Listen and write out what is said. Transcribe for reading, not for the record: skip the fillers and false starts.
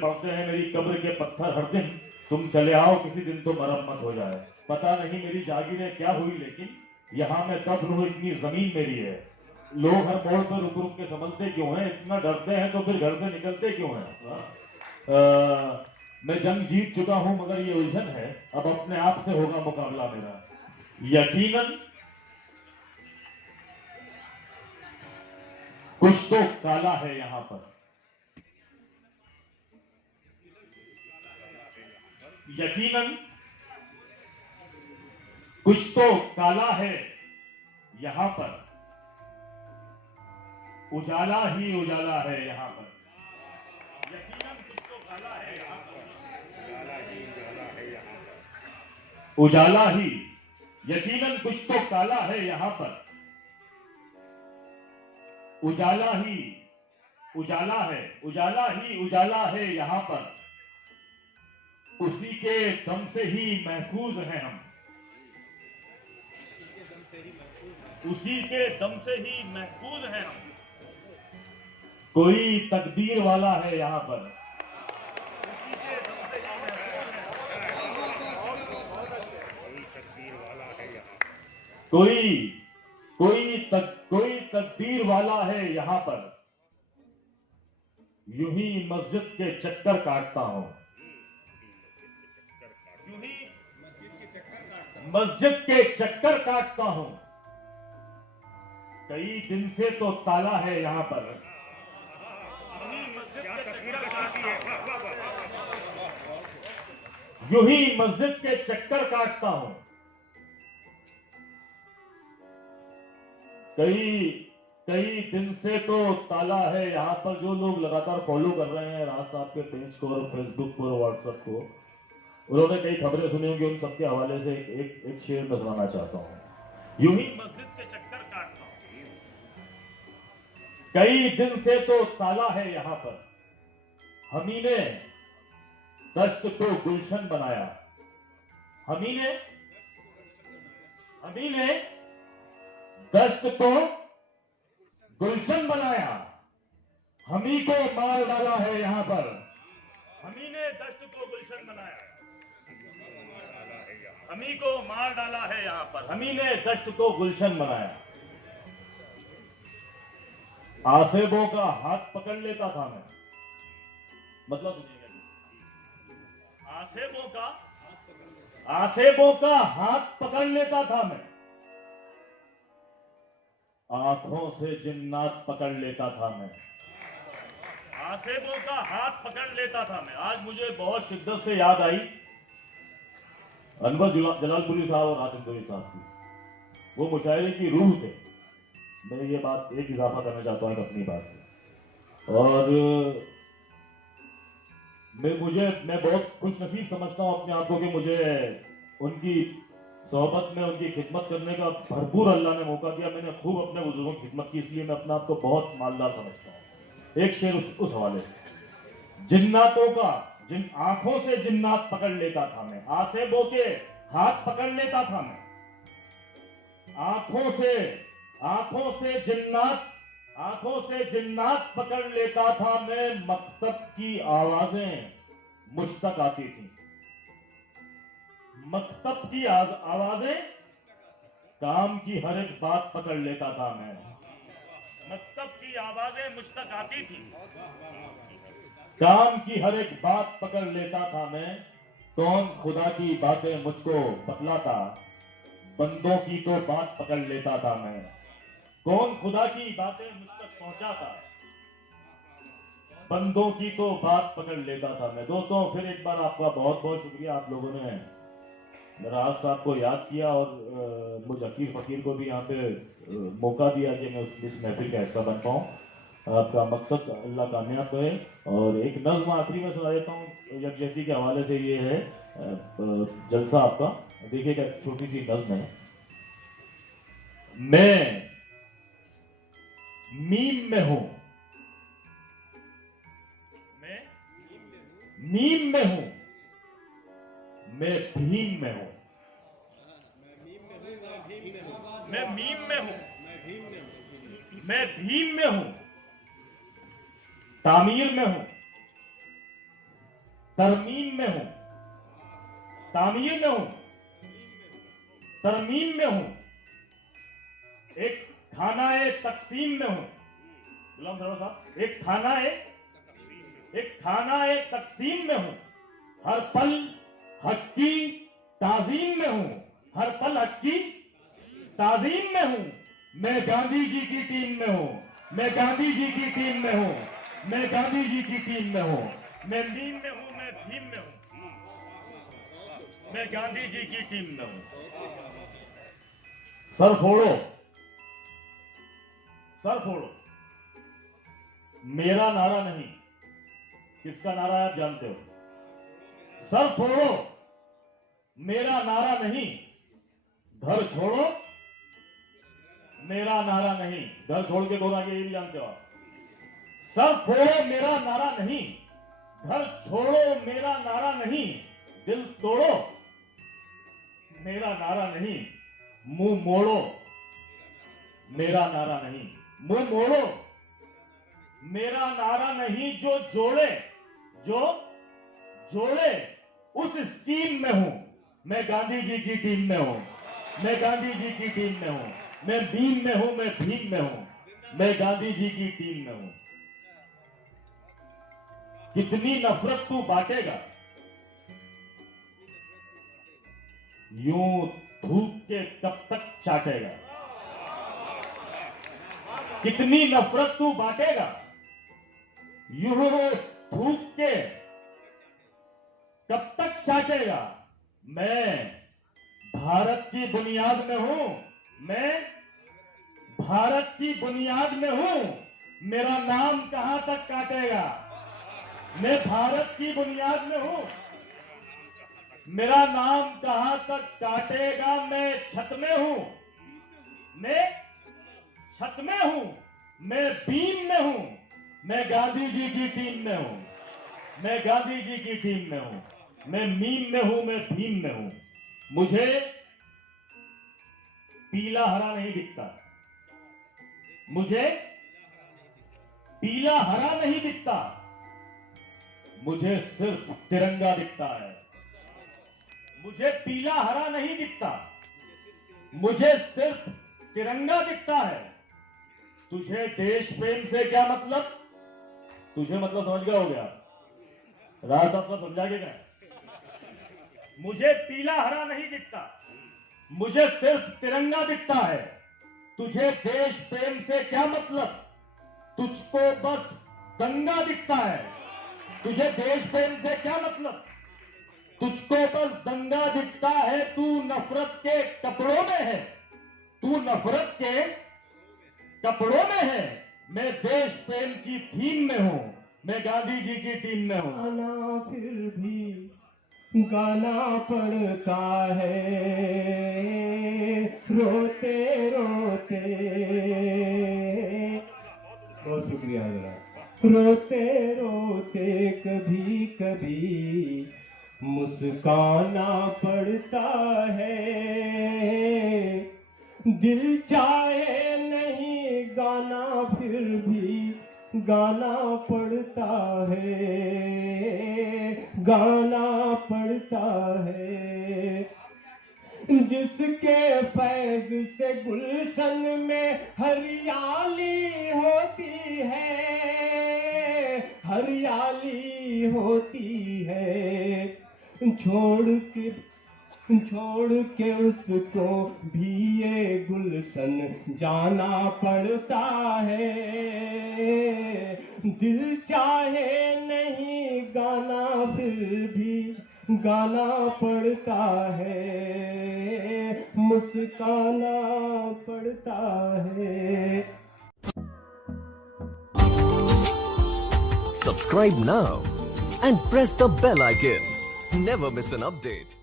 पड़ते हैं मेरी कब्र के पत्थर हर दिन, तुम चले आओ किसी दिन तो मरम्मत हो जाए। पता नहीं मेरी जागीरें क्या हुई, लेकिन यहाँ मैं दफन हूँ, इतनी जमीन मेरी है। लोग हर मोड़ पर रुक रुक के समझते क्यों हैं, इतना डरते हैं तो फिर घर से निकलते क्यों हैं। मैं जंग जीत चुका हूं मगर ये उलझन है, अब अपने आप से होगा मुकाबला मेरा। यकीनन कुछ तो काला है यहां पर, यकीनन कुछ तो काला है यहां पर, उजाला ही उजाला है यहां पर। यकीनन कुछ तो काला है यहां पर, उजाला ही, यकीनन कुछ तो काला है यहां पर, उजाला ही उजाला है, उजाला ही उजाला है यहां पर। उसी के दम से ही महफूज हैं हम, उसी के दम से ही महफूज हैं हम। कोई तकदीर वाला है यहां पर, उसी के दम से ही महफूज हैं हम। कोई तकदीर वाला है यहां पर। यूं ही मस्जिद के चक्कर काटता हूं, यूं ही मस्जिद के चक्कर काटता हूं। कई दिन से तो ताला है यहां पर, यूं ही मस्जिद के चक्कर काटता हूं। कई दिन से तो ताला है यहां पर। जो लोग लगातार फॉलो कर रहे हैं राज साहब के पेज को और फेसबुक पर व्हाट्सएप को, उन्होंने कई खबरें सुनी होंगी, उन सबके हवाले से एक शेर मैं सुनाना चाहता हूं। यूं ही मस्जिद के चक्कर काटता हूं, कई दिन से तो ताला है यहां पर। हमी ने दश्त को गुलशन बनाया, हमी ने दश्त को गुलशन बनाया। हमी को मार डाला है यहां पर, हमी ने दश्त को गुलशन बनाया, हमी को मार डाला है यहां पर। हमी ने दश्त को गुलशन बनाया। आसेबों का हाथ पकड़ लेता था मैं, मतलब आसेबों का हाथ पकड़ लेता था मैं। आंखों से जिन्नात पकड़ लेता था मैं, आसेबों का हाथ पकड़ लेता था मैं। आज मुझे बहुत शिद्दत से याद आई अनवर जलालपुरी साहब और आतिफ दवी साहब की। वो मुशायरे की रूह थे। मैं ये बात एक इजाफा करना चाहता हूं अपनी बात से। और मैं बहुत खुश नसीब समझता हूं अपने आप को कि मुझे उनकी सोहबत में, उनकी खिदमत करने का भरपूर अल्लाह ने मौका दिया। मैंने खूब अपने बुजुर्गों की खिदमत की, इसलिए मैं अपने आप को बहुत मालदार समझता हूँ। एक शेर उस हवाले से। जिन्नातों का, जिन आंखों से जिन्नात पकड़ लेता था मैं, आसेबों के हाथ पकड़ लेता था मैं। आंखों से जिन्नात पकड़ लेता था मैं। मकतब की आवाजें मुझ तक आती थी, मकतब की आवाजें, काम की हर एक बात पकड़ लेता था मैं। मकतब की आवाजें मुझ तक आती थी, काम की हर एक बात पकड़ लेता था मैं। कौन खुदा की बातें मुझको बतलाता, बंदों की तो बात पकड़ लेता था मैं। कौन खुदा की बातें मुझ तक पहुंचाता, बंदों की तो बात पकड़ लेता था मैं। दोस्तों, फिर एक बार आपका बहुत बहुत शुक्रिया, आप लोगों ने राज साहब को याद किया और मुझ हकीर फकीर को भी यहाँ पे मौका दिया कि मैं इस महफिल का हिस्सा बन पाऊँ। आपका मकसद अल्लाह कामयाब करे। और एक नज्म आखिरी में सुना देता हूँ यकजहती के हवाले से। ये है जलसा आपका, देखिएगा, छोटी सी नज्म है। मैं मीम में हूं, मैं मीम में हूं, मैं भीम में हूं, मैं मीम में हूं, मैं भीम में हूं, तामीर में हूं, तरमीम में हूं, तामीर में हूं, तरमीम में हूं, एक खानाए तकसीम में हूं। गुलाम सरोवर साहब, एक खानाए तकसीम में हूं। हर पल हक की ताजीम में हूं, हर पल हक की ताजीम में हूं। मैं गांधी जी की टीम में हूं, मैं गांधी जी की टीम में हूं, मैं गांधी जी की टीम में हूं। मैं मीम में हूं, मैं भीम में हूं, मैं गांधी जी की टीम में हूं। सर फोड़ो, सर फोड़ो मेरा नारा नहीं। किसका नारा है आप जानते हो? सर फोड़ो मेरा नारा नहीं, घर छोड़ो मेरा नारा नहीं। घर छोड़ के कौन आगे ये भी जानते हो आप। सर फोड़ो मेरा नारा नहीं, घर छोड़ो मेरा नारा नहीं, दिल तोड़ो मेरा नारा नहीं, मुंह मोड़ो मेरा नारा नहीं, मुंह मोड़ो मेरा नारा नहीं। जो जोड़े उस स्कीम में हूं। मैं गांधी जी की टीम में हूं, मैं गांधी जी की टीम में हूं। मैं भीम में हूं, मैं भीम में हूं, मैं गांधी जी की टीम में हूं। कितनी नफरत तू बांटेगा, यूं थूक के कब तक चाटेगा। कितनी नफरत तू बांटेगा, यूं थूक के कब तक चाटेगा। मैं भारत की बुनियाद में हूं, मैं भारत की बुनियाद में हूं। मेरा नाम कहां तक काटेगा। मैं भारत की बुनियाद में हूं, मेरा नाम कहां तक काटेगा। मैं छत में हूं, मैं छत में हूं, मैं बीम में हूं, मैं गांधी जी की टीम में हूं, मैं गांधी जी की टीम में हूं। मैं मीम में हूं, मैं भीम में हूं। मुझे पीला हरा नहीं दिखता, मुझे पीला हरा नहीं दिखता, मुझे सिर्फ तिरंगा दिखता है। मुझे पीला हरा नहीं दिखता, मुझे सिर्फ तिरंगा दिखता है। तुझे देश प्रेम से क्या मतलब? तुझे मतलब समझ गया हो गया? राज साहब को समझा के क्या? मुझे पीला हरा नहीं दिखता, मुझे सिर्फ तिरंगा दिखता है। तुझे देश प्रेम से क्या मतलब? तुझको बस दंगा दिखता है। तुझे देश प्रेम से क्या मतलब? तुझको बस दंगा दिखता है। तू नफरत के कपड़ों में है, तू नफरत के कपड़ों में है। मैं देश प्रेम की थीम में हूं, मैं गांधी जी की टीम में हूं। गाना फिर भी गाना पड़ता है, रोते रोते। बहुत शुक्रिया जरा। रोते रोते कभी कभी मुस्काना पड़ता है। दिल चाहे नहीं गाना फिर भी गाना पड़ता है, गाना पड़ता है। जिसके फैज से गुलशन में हरियाली होती है, हरियाली होती है। छोड़ के उसको भी ये गुलशन जाना पड़ता है। दिल चाहे नहीं गाना फिर भी गाना पड़ता है, मुस्काना पड़ता है। Subscribe now and press the bell icon. Never miss an update.